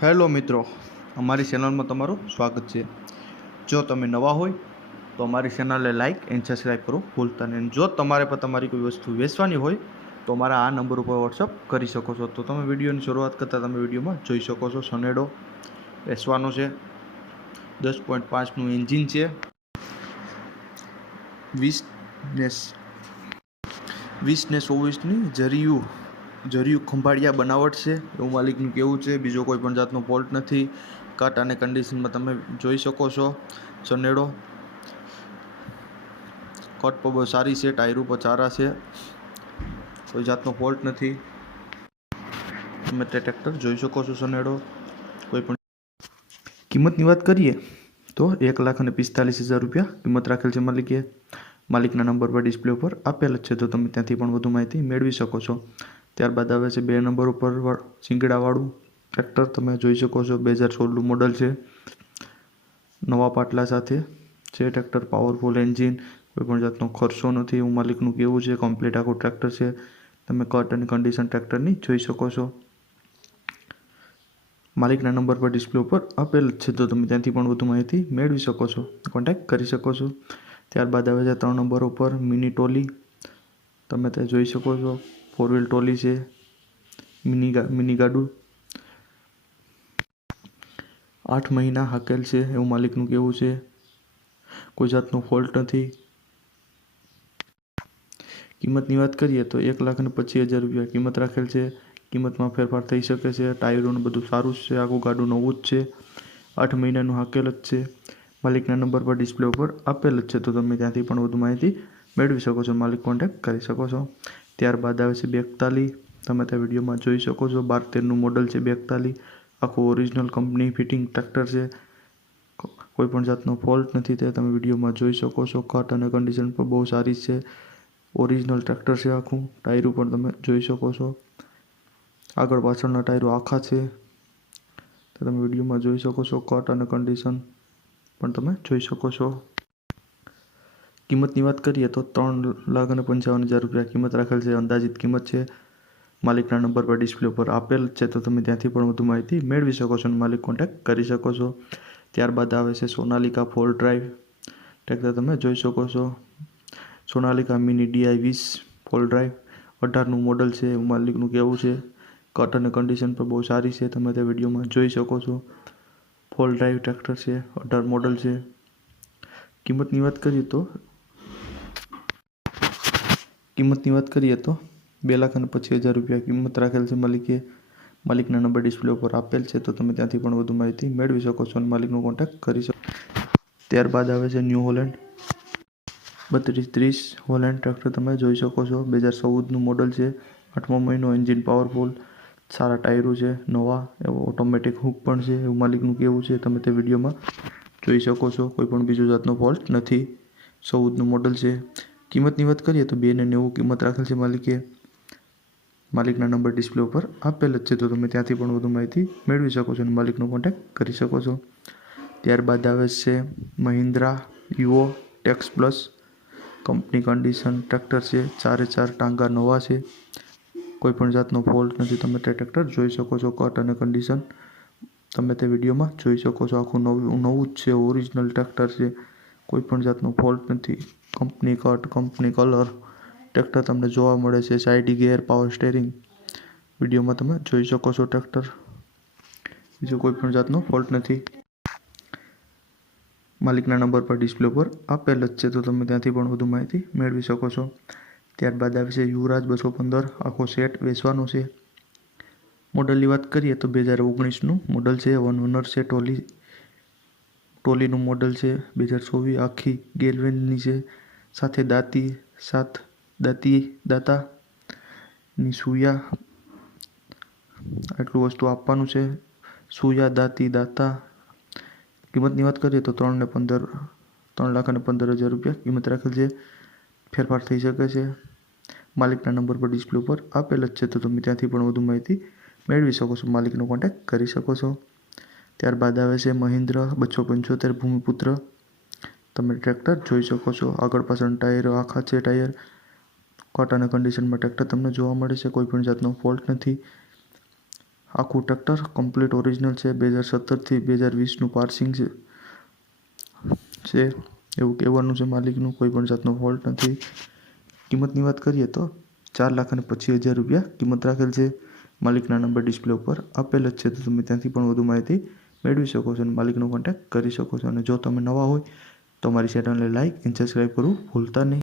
Hello મિત્રો, અમારી ચેનલમાં તમારું સ્વાગત છે। જો તમે નવા હોય તો અમારી ચેનલને લાઇક એન્ડ સબસ્ક્રાઈબ કરો ભૂલતા નહીં। જો તમારે પણ તમારી કોઈ વસ્તુ વેચવાની હોય તો અમારા આ નંબર ઉપર વોટ્સઅપ કરી શકો છો। તો તમે વિડીયોની શરૂઆત કરતાં તમે વિડીયોમાં જોઈ શકો છો સનેડો વેચવાનો છે। 10.5નું એન્જિન છે। 20 ને 24ની જરિયું ખંભાળિયા બનાવટ છે એવું માલિકનું કહેવું છે। બીજો કોઈ પણ જાતનો ફોલ્ટ નથી। કટ અને કન્ડિશનમાં તમે જોઈ શકો છો। સનેડો કટ પણ બહુ સારી છે। ટાયરો પણ સારા છે। કોઈ જાતનો ફોલ્ટ નથી। તમે તે ટ્રેક્ટર જોઈ શકો છો સનેડો। કોઈ પણ કિંમતની વાત કરીએ તો 1,45,000 રૂપિયા કિંમત રાખેલ છે માલિકે। માલિકના નંબર પર ડિસ્પ્લે ઉપર આપેલ જ છે, તો તમે ત્યાંથી પણ વધુ માહિતી મેળવી શકો છો। ત્યારબાદ આવે છે 2 નંબર ઉપર શીંગડાવાળું ટ્રેક્ટર। તમે જોઈ શકો છો 2016નું મોડલ છે। નવા પાટલા સાથે છે ટ્રેક્ટર। પાવરફુલ એન્જિન, કોઈપણ જાતનો ખર્ચો નથી એવું માલિકનું કહેવું છે। કમ્પ્લીટ આખું ટ્રેક્ટર છે। તમે કટ અને કન્ડિશન ટ્રેક્ટરની જોઈ શકો છો। માલિકના નંબર પર ડિસ્પ્લે ઉપર આપેલ જ છે, તો તમે ત્યાંથી પણ વધુ માહિતી મેળવી શકો છો, કોન્ટેક્ટ કરી શકો છો। ત્યારબાદ આવે છે 3 નંબર ઉપર મિની ટ્રોલી। તમે તે જોઈ શકો છો 4 વ્હીલ ટ્રોલી છે। મિની ગાડું 8 મહિના હાકેલ છે એવું માલિકનું કહેવું છે। કોઈ જાતનો ફોલ્ટ નથી। કિંમતની વાત કરીએ તો 1,25,000 રૂપિયા કિંમત રાખેલ છે। કિંમતમાં ફેરફાર થઈ શકે છે। ટાયરોનું બધું સારું જ છે। આખું ગાડું નવું જ છે। 8 મહિનાનું હાકેલ જ છે। માલિકના નંબર પર ડિસ્પ્લે ઉપર આપેલ જ છે, તો તમે ત્યાંથી પણ વધુ માહિતી મેળવી શકો છો। માલિક કોન્ટેક્ટ કરી શકો છો। ત્યારબાદ આવે છે 42। તમે તે વિડીયોમાં જોઈ શકો છો 12-13નું મોડલ છે 42। આખું ઓરિજિનલ કંપની ફિટિંગ ટ્રેક્ટર છે। કોઈ પણ જાતનો ફોલ્ટ નથી તે તમે વિડીયોમાં જોઈ શકો છો। કટ અને કન્ડિશન પણ બહુ સારી છે। ઓરિજિનલ ટ્રેક્ટર છે આખું। ટાયરો પણ તમે જોઈ શકો છો। આગળ પાછળના ટાયરો આખા છે, તો તમે વિડીયોમાં જોઈ શકો છો। કટ અને કન્ડિશન પણ તમે જોઈ શકો છો। કિંમતની વાત કરીએ તો 3,55,000 રૂપિયા કિંમત રાખેલ છે। અંદાજિત કિંમત છે। માલિકના નંબર પર ડિસ્પ્લે ઉપર આપેલ છે, તો તમે ત્યાંથી પણ વધુ માહિતી મેળવી શકો છો અને માલિક કોન્ટેક્ટ કરી શકો છો। ત્યારબાદ આવે છે સોનાલિકા 4 ડ્રાઈવ ટ્રેક્ટર। તમે જોઈ શકો છો સોનાલિકા મિની DI 20 4 ડ્રાઈવ 18નું મોડલ છે એવું માલિકનું કહેવું છે। કટ અને કન્ડિશન પણ બહુ સારી છે। તમે તે વિડીયોમાં જોઈ શકો છો। 4 ડ્રાઈવ ટ્રેક્ટર છે। 18 મોડલ છે। કિંમતની વાત કરીએ તો 2,25,000 રૂપિયા કિંમત રાખેલ છે માલિકે। માલિકના નંબર ડિસ્પ્લે ઉપર આપેલ છે, તો તમે ત્યાંથી પણ વધુ માહિતી મેળવી શકો છો અને માલિકનો કોન્ટેક્ટ કરી શકો। ત્યારબાદ આવે છે ન્યૂ હોલેન્ડ 3230 હોલેન્ડ ટ્રેક્ટર। તમે જોઈ શકો છો 2014નું મોડલ છે। 8મો મહિનો, એન્જિન પાવરફુલ, સારા ટાયરો છે, નવા એવો ઓટોમેટિક હુક પણ છે એવું માલિકનું કહેવું છે। તમે તે વિડીયોમાં જોઈ શકો છો। કોઈ પણ બીજો જાતનો ફોલ્ટ નથી। 14નું મોડલ છે। કિંમતની વાત કરીએ તો 2,90,000 કિંમત રાખેલ છે માલિકે। માલિકના નંબર ડિસ્પ્લે ઉપર આપેલ જ છે, તો તમે ત્યાંથી પણ વધુ માહિતી મેળવી શકો છો અને માલિકનો કોન્ટેક્ટ કરી શકો છો। ત્યારબાદ આવે છે Mahindra Yuvo tech plus company condition tractor છે। 4 ટાંગા નવા છે। કોઈ પણ જાતનો ફોલ્ટ નથી। તમે તે ટ્રેક્ટર જોઈ શકો છો। કટ અને કન્ડિશન તમે તે વિડીયોમાં જોઈ શકો છો। આખું નવું જ છે। ઓરિજિનલ ટ્રેક્ટર છે। કોઈ પણ જાતનો ફોલ્ટ નથી। Company cut, company colour tractor તમને જોવા મળે છે। સાઇડ ગિયર, પાવર સ્ટેરિંગ વિડીયોમાં તમે જોઈ શકો છો ટ્રેક્ટર। બીજો કોઈ પણ જાતનો ફોલ્ટ નથી। માલિકના નંબર પર ડિસ્પ્લે પર આપેલ જ છે, તો તમે ત્યાંથી પણ વધુ માહિતી મેળવી શકો છો। ત્યારબાદ આવે છે યુવરાજ 215 આખો સેટ વેચવાનો છે। મોડલની વાત કરીએ તો 2019નું મોડલ છે। 1 ઓનર છે। ટ્રોલીનું મોડલ છે। 2024 આખી ગેલવેનની છે, સાથે દાતાની સુયા આટલું વસ્તુ આપવાનું છે। સુયા દાતા કિંમતની વાત કરીએ તો 3,15,000 રૂપિયા કિંમત રાખેલ છે। ફેરફાર થઈ શકે છે। માલિકના નંબર પર ડિસ્પ્લે ઉપર આપેલ જ છે, તો તમે ત્યાંથી પણ વધુ માહિતી મેળવી શકો છો। માલિકનો કોન્ટેક્ટ કરી શકો છો। ત્યારબાદ આવે છે મહિન્દ્રા 275 ભૂમિપુત્ર। તમે ટ્રેક્ટર જોઈ શકો છો। આગળ પાછળ ટાયર આખા છે। ટાયર કટ અને કન્ડિશનમાં ટ્રેક્ટર તમને જોવા મળે છે। કોઈ પણ જાતનો ફોલ્ટ નથી। આખું ટ્રેક્ટર કમ્પ્લીટ ઓરિજિનલ છે. 2017થી 2020નું પાર્સિંગ છે એવું કહેવાનું છે માલિકનું. કોઈ પણ જાતનો ફોલ્ટ નથી. કિંમતની વાત કરીએ તો 4,25,000 રૂપિયા કિંમત રાખેલ છે. માલિકના નંબર ડિસ્પ્લે ઉપર આપેલ જ છે, તો તમે ત્યાંથી પણ વધુ માહિતી મેળવી શકો છો અને માલિકનો કોન્ટેક્ટ કરી શકો છો. અને જો તમે નવા હોય તો અમારી ચેનલને લાઇક અને સબસ્ક્રાઈબ કરવું ભૂલતા નહીં.